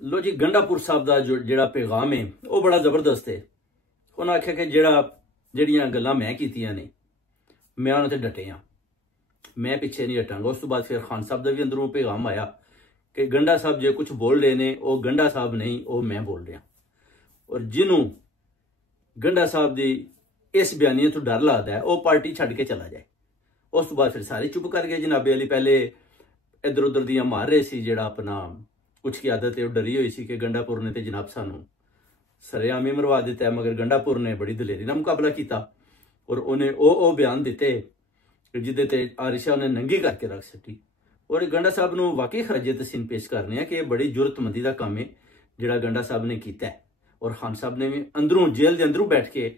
लो जी, गंडापुर साहब का जोड़ा पैगाम है वह बड़ा जबरदस्त है। उन्हें आख्या कि जड़ियाँ गल्लां मैं कीतियां ने, मैं उन्होंने डटे हाँ, मैं पिछे नहीं हटांगा। उस तो बाद फिर खान साहब का भी अंदरों पैगाम आया कि गंडा साहब जो कुछ बोल रहे ने वो गंडा साहब नहीं, वो मैं बोल रहा। और जिन्हों गंडा साहब की इस बयानी तो डर लगता है वह पार्टी छड़ के चला जाए। उस तो बाद फिर सारे चुप कर गए। जनाबे अली पहले इधर उधर दियाँ मार रहे सी, जो अपना कुछ की आदत है वो डरी हुई सी कि गंडापुर ने तो जनाब सानू सरेआम ही मरवा दिता है, मगर गंडापुर ने बड़ी दलेरी का मुकाबला किया और उन्हें वो बयान दिते जिदे ते आरिशा उन्हें नंगी करके रख सटी। और गंडा साहब को वाकई खराजे तहसीन पेश करने कि बड़ी जरूरतमंदी का काम है जोड़ा गंडा साहब ने किया है। और खान साहब ने भी अंदरों जेल के अंदरों बैठ के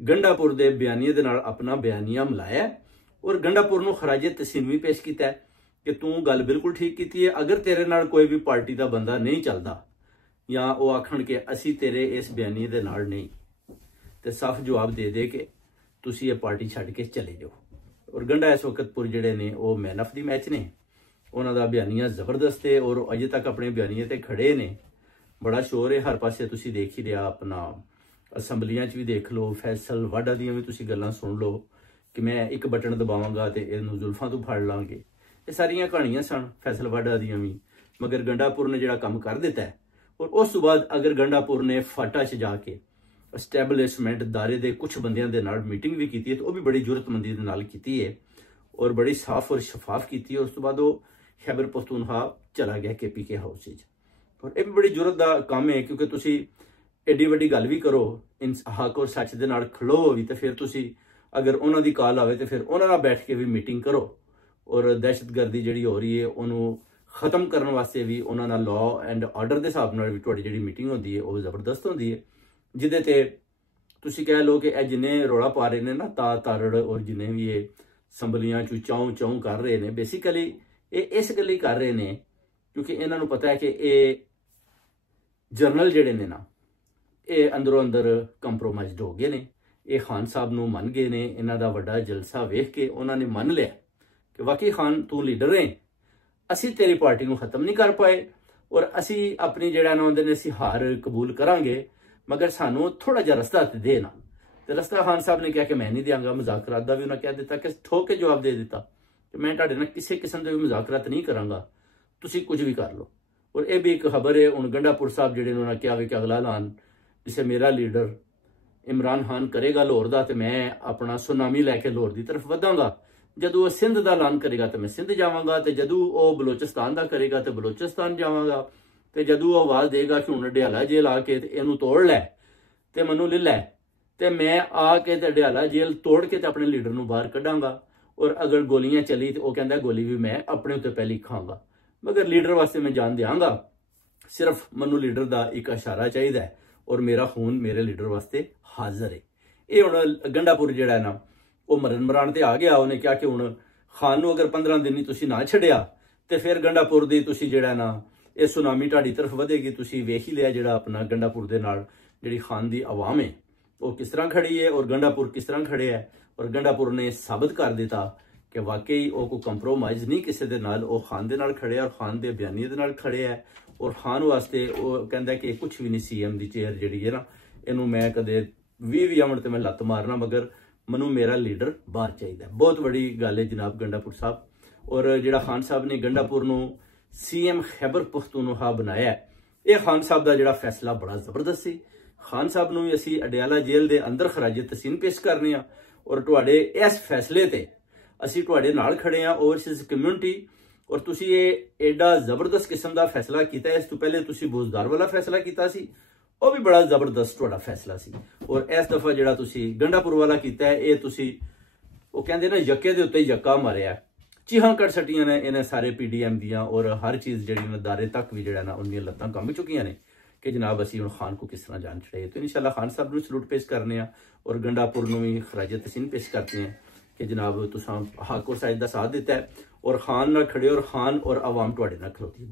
गंडापुर के बयानिए के नाल अपना बयानिया मिलाया और गंडापुर को खराजे तहसीन भी पेश किया है कि तू गल बिल्कुल ठीक की है। अगर तेरे नाल कोई भी पार्टी का बंदा नहीं चलता या वह आखन के असी तेरे इस बयानी के नाल नहीं, तो साफ जवाब दे दे कि तुसी ये पार्टी छड़ के चले जाओ। और गंडा इस वक्त पुर जड़े ने वो मैन ऑफ द मैच ने, उन्होंने बयानिया जबरदस्त है और अजे तक अपने बयानिए ते खड़े ने। बड़ा शोर है हर पासे, तुसी देख ही लिया, अपना असैम्बलियां भी देख लो, फैसल वाडा दियां भी तुसी गल्लां सुन लो कि मैं एक बटन दबावांगा तो इहनूं जुल्फां तो फड़ लांगे। ये सारियां कहानियां सन फैसल वाडा दियां भी, मगर गंडापुर ने जिहड़ा काम कर दिता है। और उस बाद अगर गंडापुर ने फाटा च जाके एस्टैबलिशमेंट दायरे के कुछ बंदियां दे नाल मीटिंग भी की है, तो वह भी बड़ी जरूरतमंदी दे नाल की है और बड़ी साफ और शफाफ की है। उस तो बाद वो खैबर पख्तूनख्वा चला गया KPK हाउस। और यह भी बड़ी जरूरत का काम है क्योंकि तुसी एडी वड्डी गल भी करो, इन हक और सच दे नाल खड़ो भी, तो फिर तुसी अगर उन्हों की कॉल आए तो फिर उन्होंने बैठ के भी मीटिंग करो और दहशतगर्दी जी हो रही है उन्होंने खत्म करने वास्ते भी उन्होंने लॉ एंड ऑर्डर के हिसाब से भी तुहाडी जी मीटिंग होती है वह जबरदस्त होती है। जिदे ते तुसी कह लो कि जिन्हें रौला पा रहे हैं ना तारड़ और जिन्हें भी ये असैम्बलियां चू चाऊं चाऊं कर रहे हैं, बेसिकली ये इस गल कर रहे हैं क्योंकि इन्हों पता है कि ये जरनल जड़े ने ना ये अंदरों अंदर कंप्रोमाइज हो गए ने। ये खान साहब न मन गए ने, इन्हों का वड्डा जलसा वेख के उन्होंने मन लिया कि वाकई खान तू लीडर है, असी तेरी पार्टी को खत्म नहीं कर पाए और असी अपनी जड़ा ना उन्होंने असी हार कबूल करांगे, मगर सानू थोड़ा जहा रस्ता दे ना। तो रस्ता खान साहब ने कहा कि मैं नहीं देंगा। मुजाकरात का भी उन्हें कह दिता कि ठोक के जवाब दे दिता कि मैं तुहाडे नाल किसी किस्म के भी मुजाकरात नहीं करांगा, तुसी कुछ भी कर लो। और यह भी एक खबर है हुण गंडापुर साहब जिहड़े उन्होंने कहा कि अगला ऐलान जिसे मेरा लीडर इमरान खान करेगा लाहौर का तो मैं अपना सुनामी लैके लाहौर की तरफ वधांगा, जदों वह सिंध का ऐलान करेगा तो मैं सिंध जावांगा, तो जदों वह बलोचिस्तान का करेगा तो बलोचिस्तान जावांगा, तो जदों वह आवाज़ देगा कि हुण ढियाला जेल आके इनू तोड़ लै तो मैनू ले लै, तो मैं आके तो ढियाला जेल तोड़ के तो अपने लीडर नू बाहर कढ़ांगा। और अगर गोलियां चली तो वह कहता गोली भी मैं अपने उत्ते पहले खांगा, मगर लीडर वास्ते मैं जान देंगा। सिर्फ मैनू लीडर का एक इशारा चाहिए और मेरा खून मेरे लीडर वास्ते हाजिर है। ये हुण गंडापुर जिहड़ा है ना वो मरन मरान ते आ गया। उन्हें कहा कि हुण खान नू अगर 15 दिन ही तुसी ना छड़िया तो फिर गंडापुर दी तुसी जिहड़ा ना ये सुनामी तुहाडी तरफ वधेगी। तुसी वेख ही लिया जिहड़ा अपना गंडापुर दे नाल जिहड़ी खान दी आवाम है वो किस तरह खड़ी है और गंडापुर किस तरह खड़े है। और गंडापुर ने साबित कर दिता कि वाकई वो कोई कंप्रोमाइज़ नहीं किसी दे नाल, वो खान दे नाल खड़े और खान दे बयानिए दे नाल खड़े है। और खान वास्ते वो कहता कि कुछ भी नहीं CM की चेयर जी है ना, इनू मैं कदे भी आवन तो मैं लत्त मारना, मगर मनु मेरा लीडर बाहर चाहिए। बहुत बड़ी गल है जनाब गंडापुर साहब। और जिहड़ा खान साहब ने गंडापुर नू CM खैबर पख्तूनख्वा बनाया है, ये खान साहब का जिहड़ा फैसला बड़ा जबरदस्त है। खान साहब नू भी असी अडियाला जेल के अंदर खराजे तहसीन पेश करने और तुहाडे इस फैसले ते असी तुहाडे नाल खड़े हैं ओवरसीज कम्यूनिटी। और तुसी ये एडा जबरदस्त किस्म का फैसला किया। इस तो पहले तुसी बोझदार वाला फैसला किया सी, वो भी बड़ा जबरदस्त तुहाडा फैसला सी। और इस दफा जिहड़ा तुसी गंडापुर वाला किया है ये तुसी वो कहंदे ना यक्के दे उत्ते यक्का मारिया, चीहां कट सटियां ने इन्हें सारे PDM दियां और हर चीज़ जिहड़ी दायरे तक भी जिहड़ा ना उन्दियां लत्तां कंब चुकियां ने कि जनाब असी हुण खान को किस तरह जान छड़ाइए। तो इंशाल्लाह खान साहब नूं सलूट पेश करने और गंडापुर नूं भी खराजे तहसीन पेश करते हैं कि जनाब तुसां हक और सच दा साथ दिता है और खान नाल खड़े और खान और आवाम तुहाडे नाल खलोती है।